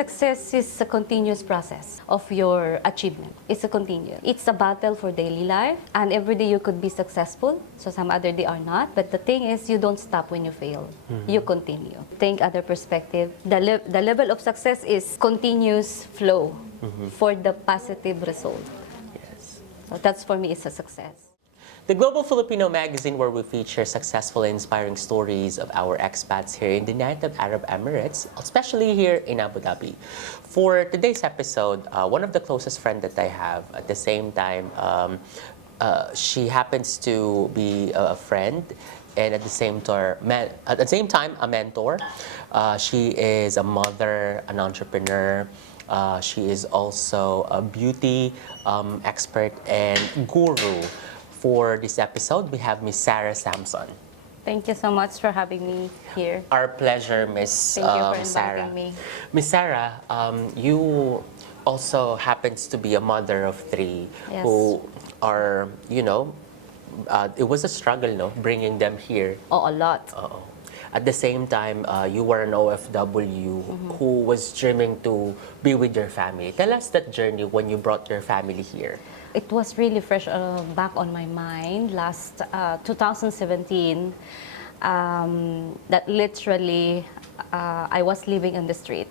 success is a continuous process of your achievement. It's a continuous. It's a battle for daily life, and every day you could be successful, so some other day are not. But the thing is, you don't stop when you fail. You continue. Think other perspective. The level of success is continuous flow for the positive result. Yes. So that's for me is a success. The Global Filipino magazine where we feature successful and inspiring stories of our expats here in the United Arab Emirates, especially here in Abu Dhabi. For today's episode, one of the closest friends that I have, at the same time, she happens to be a friend and at the same time a mentor. She is a mother, an entrepreneur. She is also a beauty expert and guru. For this episode, we have Miss Sarah Samson. Thank you so much for having me here. Our pleasure, Miss Thank you for Sarah. inviting me. Miss Sarah, you also happens to be a mother of three Yes. who are, it was a struggle, no, bringing them here. Oh, a lot. Oo. At the same time, you were an OFW who was dreaming to be with your family. Tell us that journey when you brought your family here. It was really fresh back on my mind last 2017 that literally I was living in the street.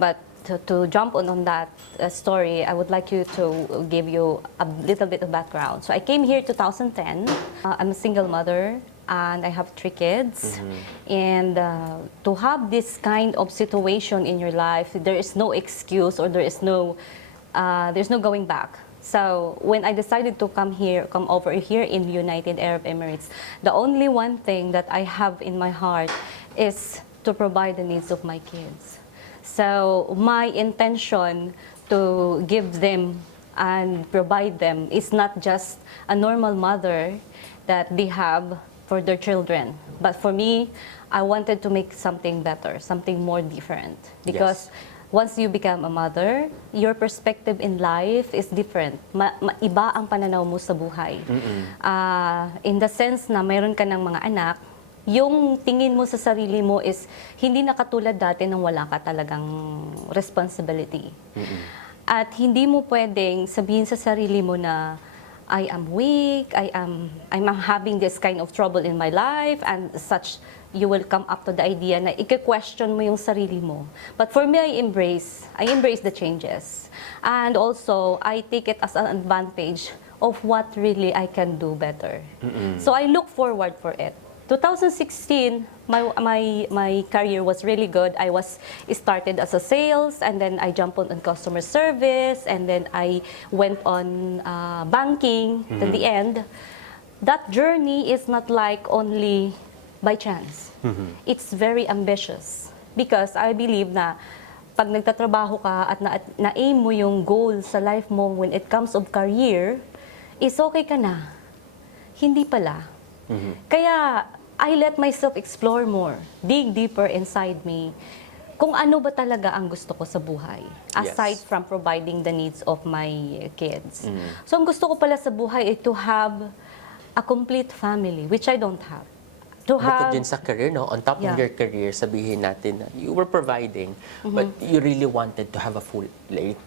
But to jump on that story, I would like you to give you a little bit of background. So I came here 2010. I'm a single mother and I have 3 kids. And to have this kind of situation in your life, there is no excuse or there's no going back. So when I decided to come over here in the United Arab Emirates, the only one thing that I have in my heart is to provide the needs of my kids. So my intention to give them and provide them is not just a normal mother that they have for their children. But for me, I wanted to make something better, something more different. Because once you become a mother, your perspective in life is different. Iba ang pananaw mo sa buhay. In the sense na mayroon ka ng mga anak, yung tingin mo sa sarili mo is hindi na katulad dati nang wala ka talagang responsibility. At hindi mo pwedeng sabihin sa sarili mo na I am weak, I'm having this kind of trouble in my life and such. You will come up to the idea na i-question mo yung sarili mo. But for me, I embrace the changes. And also, I take it as an advantage of what really I can do better. So I look forward for it. 2016, my career was really good. I started as a sales, and then I jumped on customer service, and then I went on banking to the end. That journey is not like only by chance. It's very ambitious because I believe na pag nagtatrabaho ka at na-aim mo yung goal sa life mo when it comes of career, is okay ka na. Hindi pala. Kaya I let myself explore more, dig deeper inside me, kung ano ba talaga ang gusto ko sa buhay, aside from providing the needs of my kids. So ang gusto ko pala sa buhay is to have a complete family, which I don't have. Bukod din sa career, no? On top of your career, sabihin natin na you were providing, but you really wanted to have a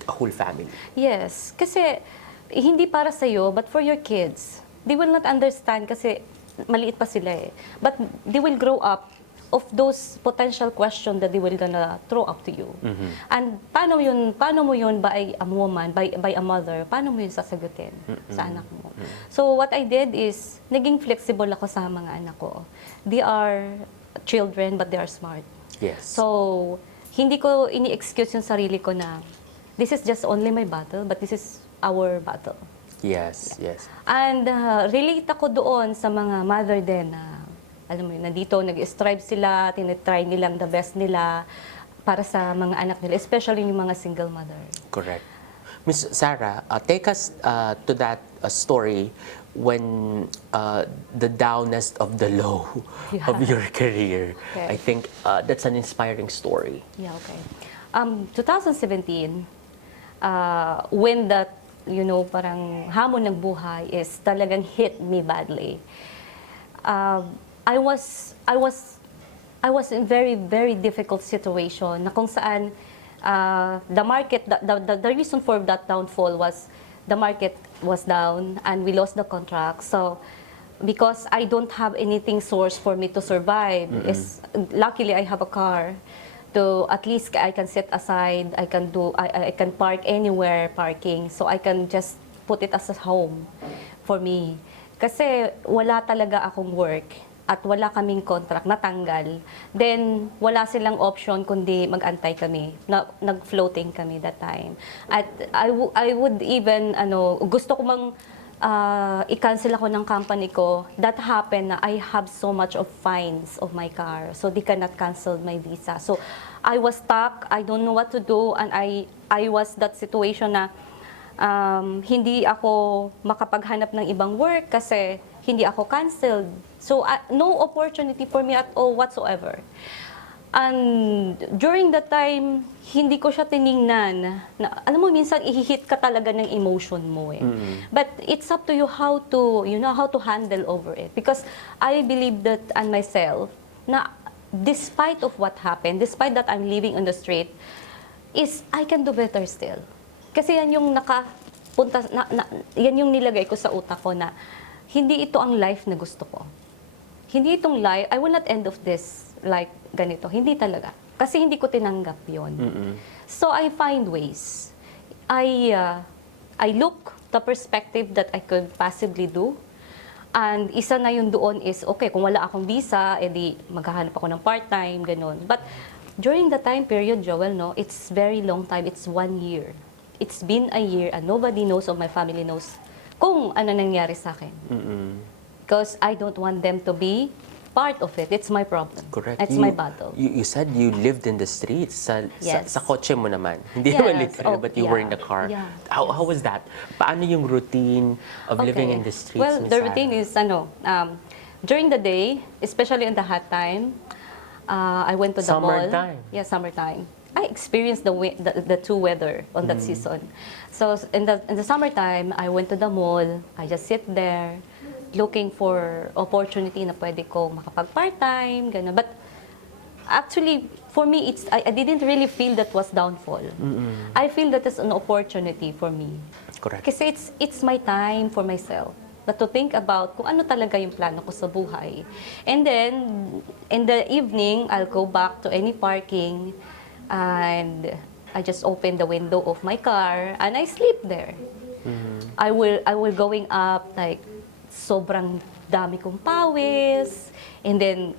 whole family. Yes, kasi hindi para sa'yo, but for your kids. They will not understand kasi maliit pa sila eh. But they will grow up of those potential questions that they will gonna throw up to you. And paano mo yun by a woman, by a mother, paano mo yun sasagutin sa anak mo? So what I did is, naging flexible ako sa mga anak ko. They are children, but they are smart. Yes. So, hindi ko ini-excuse yung sarili ko na, this is just only my battle, but this is our battle. Yes, yes. And relate ako doon sa mga mother din na, alam mo yun, nandito nag-strive sila, tinitry nilang the best nila para sa mga anak nila, especially yung mga single mother. Correct. Miss Sarah, take us to that story when the downest of the low of your career. Okay. I think that's an inspiring story. Yeah, okay. 2017, when that, parang hamon ng buhay is talagang hit me badly. I was in very, very difficult situation na kung saan the market, the reason for that downfall was the market was down and we lost the contract. So because I don't have anything source for me to survive, is luckily I have a car. To at least I can set aside, I can park anywhere parking, so I can just put it as a home for me. Kasi wala talaga akong work at wala kaming contract, natanggal. Then wala silang option kundi mag-antay kami. Nag-floating kami that time. At I would even gusto ko mang i-cancel ako ng company ko. That happened na I have so much of fines of my car. So they cannot cancel my visa. So I was stuck. I don't know what to do. And I was that situation na hindi ako makapaghanap ng ibang work kasi hindi ako canceled. So no opportunity for me at all whatsoever. And during that time, hindi ko siya tiningnan. Alam mo, minsan ihihit ka talaga ng emotion mo eh. But it's up to you how to, how to handle over it. Because I believe that on myself, na despite of what happened, despite that I'm living on the street, is I can do better still. Kasi yan yung yan yung nilagay ko sa utak ko na hindi ito ang life na gusto ko. Hindi itong life, I will not end of this like ganito. Hindi talaga. Kasi hindi ko tinanggap yon. So I find ways. I look the perspective that I could possibly do. And isa na yun doon is, okay, kung wala akong visa, edi maghahanap ako ng part-time, ganun. But during the time period, Joel, no, it's very long time. It's 1 year. It's been a year and nobody knows or my family knows kung ano nangyari sa akin. Because I don't want them to be part of it. It's my problem. Correct. It's my battle. You said you lived in the streets. Yes. Sa kotse mo naman. Hindi Yes. naman literal, but you were in Yeah. the car. Yeah. How was that? Paano yung routine of living in the streets? Well, Miss the Sarah? routine is, during the day, especially in the hot time, I went to the mall. Summertime. Yeah, summertime. I experienced the two weather on that season. So in the summertime, I went to the mall. I just sit there, looking for opportunity na pwede ko makapag part-time, gano'n. But actually, for me, I didn't really feel that was downfall. I feel that is an opportunity for me. Correct. Kasi it's my time for myself. But to think about kung ano talaga yung plano ko sa buhay. And then, in the evening, I'll go back to any parking and I just open the window of my car and I sleep there. I will going up like sobrang dami kong pawis, and then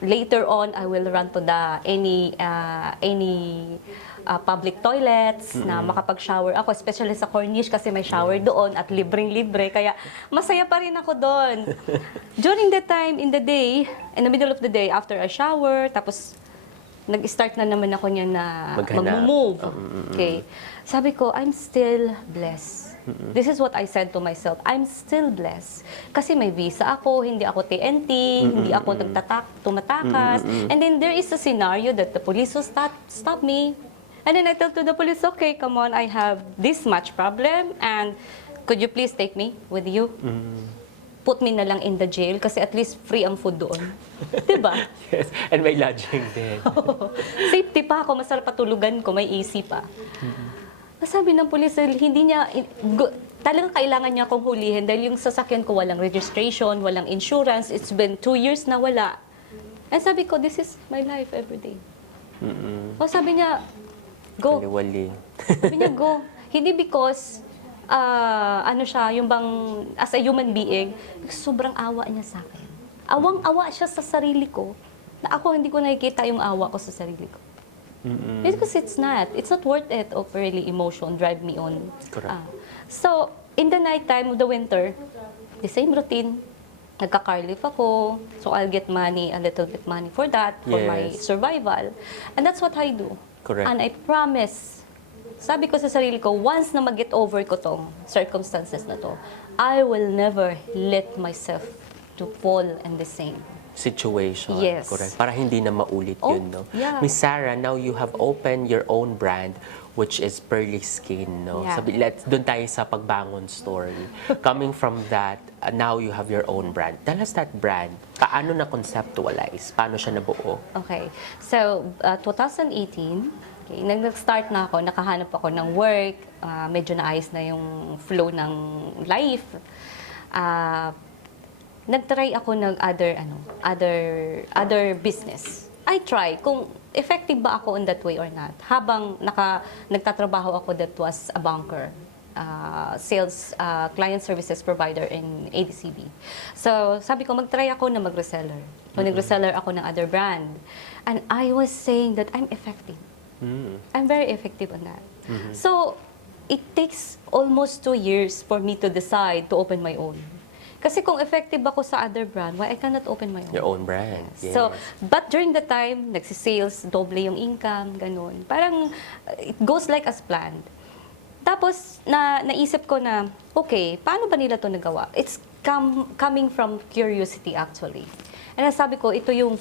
later on I will run to the any public toilets na makapag-shower ako, especially sa Corniche kasi may shower doon at libreng-libre, kaya masaya pa rin ako doon. During the time in the day, in the middle of the day, after a shower, tapos nag-start na naman ako niya na mag-move. Okay. Sabi ko, I'm still blessed. This is what I said to myself. I'm still blessed. Kasi may visa ako, hindi ako TNT, hindi ako tumatakas. And then there is a scenario that the police will stop me. And then I tell to the police, okay, come on, I have this much problem and could you please take me with you? Put me na lang in the jail kasi at least free ang food doon. Diba? Yes, and may lodging din. Safety pa ako, masarap patulugan ko, may AC pa. Sabi ng pulis, hindi niya, talagang kailangan niya akong hulihin dahil yung sasakyan ko walang registration, walang insurance, it's been 2 years na wala. And sabi ko, this is my life every day. O sabi niya, go. Wali. Sabi niya, go. Hindi because, yung bang, as a human being, sobrang awa niya sa akin. Awang-awa siya sa sarili ko, na ako hindi ko nakikita yung awa ko sa sarili ko. Because it's not worth it of really emotion drive me on. Correct. So, in the night time of the winter, the same routine, nagka-car lift ako, so I'll get money, a little bit money for that, for my Yes. survival. And that's what I do. Correct. And I promise, sabi ko sa sarili ko, once na mag-get over ko tong circumstances na to, I will never let myself to fall in the same Situation. Yes. Correct. Para hindi na maulit yun, no? Yeah. Miss Sarah, now you have opened your own brand, which is Pearly Skin, no? Yeah. Doon tayo sa pagbangon story. Coming from that, now you have your own brand. Tell us that brand. Paano na conceptualize? Paano siya nabuo? Okay. So, 2018, Okay, nag-start na ako, nakahanap ako ng work, medyo naayos na yung flow ng life. Ah, nag-try ako ng other business. I try kung effective ba ako in that way or not. Habang nagtatrabaho ako, that was a banker, sales, client services provider in ADCB. So, sabi ko, mag-try ako na mag-reseller. So, nag-reseller ako ng other brand. And I was saying that I'm effective. I'm very effective on that. So, it takes almost 2 years for me to decide to open my own. Kasi kung effective ako sa other brand, why I cannot open my own? Your own brand. Yes. So, but during the time, nagsisales, doble yung income, ganun. Parang, it goes like as planned. Tapos, naisip ko na, okay, paano ba nila to nagawa? It's coming from curiosity actually. And sabi ko, ito yung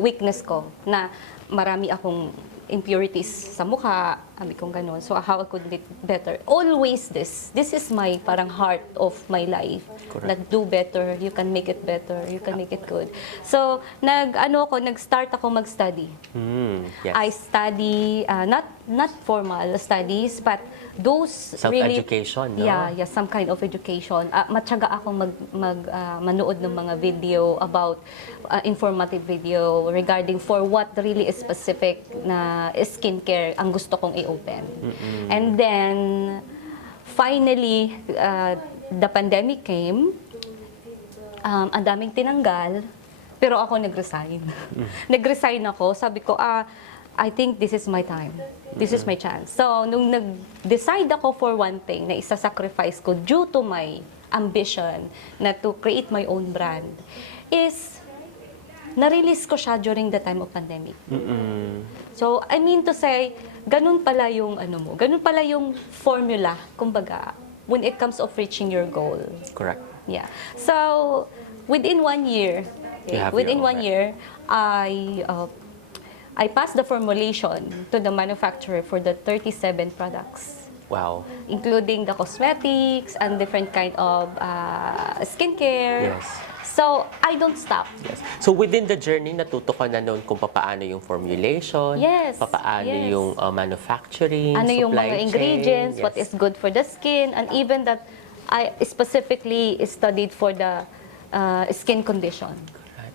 weakness ko, na marami akong impurities sa mukha, sabi kong ganun. So, how I could be better? Always this. This is my parang heart of my life. Correct. Na do better, you can make it better, you can make it good. So, nag-start ako mag-study. Yes. I study, not formal studies, but those really... Self-education, no? Yeah, some kind of education. Matyaga ako manood ng mga video about informative video regarding for what really is specific na skincare ang gusto kong i-open. And then, finally, the pandemic came. Ang daming tinanggal, pero ako nag-resign. Nag-resign ako, sabi ko, I think this is my time. This is my chance. So, nung nag-decide ako for one thing na isa-sacrifice ko due to my ambition na to create my own brand, is na-release ko siya during the time of pandemic. So, I mean to say, ganun pala yung ganun pala yung formula, kumbaga, when it comes of reaching your goal. Correct. Yeah. So, within 1 year, within 1 year, I passed the formulation to the manufacturer for the 37 products. Wow. Including the cosmetics and different kind of skincare. Yes. So, I don't stop. Yes. So within the journey, natuto ka na noon kung paano yung formulation, Yes. paano Yes. yung manufacturing, Ano yung supply mga chain. ingredients, Yes. what is good for the skin, and even that I specifically studied for the skin condition.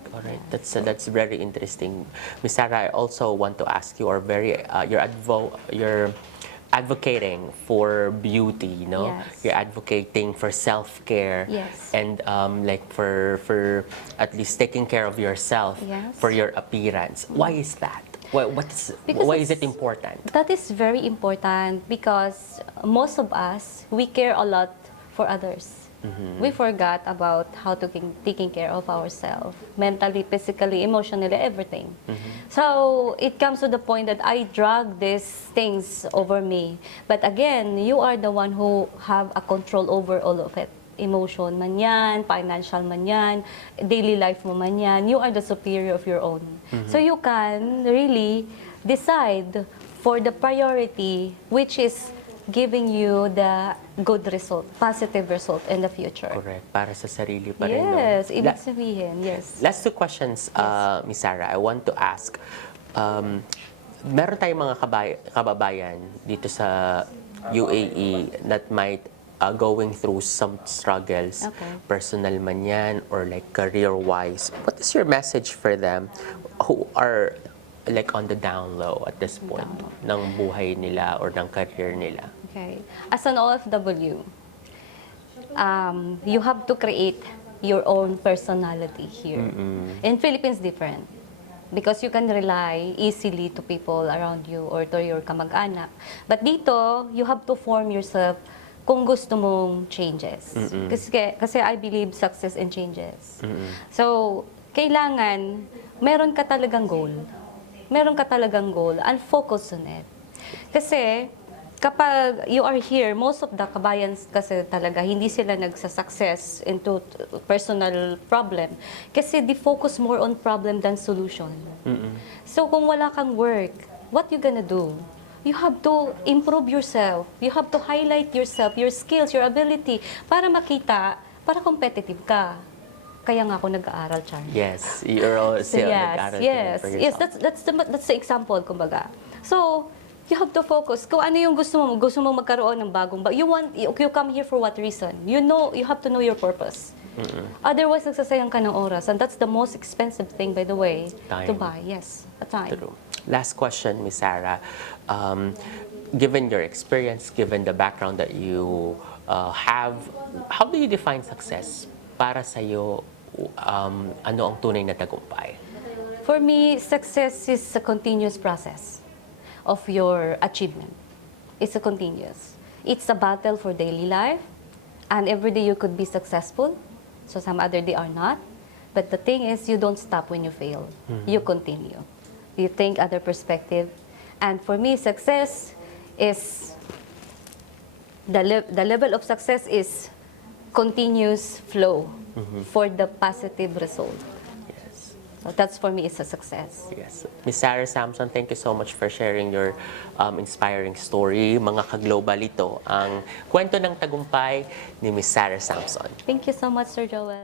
All right, that's very interesting. Miss Sarah, I also want to ask you, you're advocating for beauty, no? Yes. You're advocating for self-care. Yes. And like for at least taking care of yourself, Yes. for your appearance. Why is that? Why is it important? That is very important because most of us, we care a lot for others. We forgot about how to taking care of ourselves, mentally, physically, emotionally, everything. So it comes to the point that I drag these things over me. But again, you are the one who have a control over all of it. Emotion man yan, financial man yan, daily life mo man yan. You are the superior of your own. So you can really decide for the priority, which is giving you the good result, positive result in the future. Correct. Para sa sarili pa rin, no? Yes, ibig sabihin, yes. Last two questions, Miss Sarah. I want to ask, meron tayong mga kababayan dito sa UAE that might going through some struggles, Okay. personal man yan, or like career-wise. What is your message for them who are like on the down low at this point ng buhay nila or ng career nila? Okay. As an OFW, you have to create your own personality here. In Philippines, different. Because you can rely easily to people around you or to your kamag-anak. But dito, you have to form yourself kung gusto mong changes. Kasi I believe success in changes. So, kailangan, meron ka talagang goal. Meron ka talagang goal and focus on it. Kasi, kapag you are here, most of the kabayans kasi talaga, hindi sila nagsa-success into personal problem. Kasi they focus more on problem than solution. So kung wala kang work, what you gonna do? You have to improve yourself. You have to highlight yourself, your skills, your ability, para makita, para competitive ka. Kaya nga ako nag-aaral, Char. Yes, you're all still nag-aaral Yes, for yes, yourself. that's the example, kumbaga. So, You have to focus. Kung ano yung gusto mo magkaroon ng bagong you come here for what reason? You know, you have to know your purpose. Otherwise, nagsasayang ka ng oras. And that's the most expensive thing, by the way, to Time. buy. Yes, a time. True. Last question, Miss Sarah. Given your experience, given the background that you have, how do you define success? Para sa'yo, ano ang tunay na tagumpay? For me, success is a continuous process of your achievement. It's a continuous. It's a battle for daily life, and every day you could be successful, so some other day are not. But the thing is, you don't stop when you fail. You continue. You think other perspective. And for me, success is, the level of success is continuous flow for the positive result. Yes. So that's for me is a success. Yes. Miss Sarah Samson, thank you so much for sharing your inspiring story. Mga ka-global ito, ang kwento ng tagumpay ni Miss Sarah Samson. Thank you so much, Sir Joel.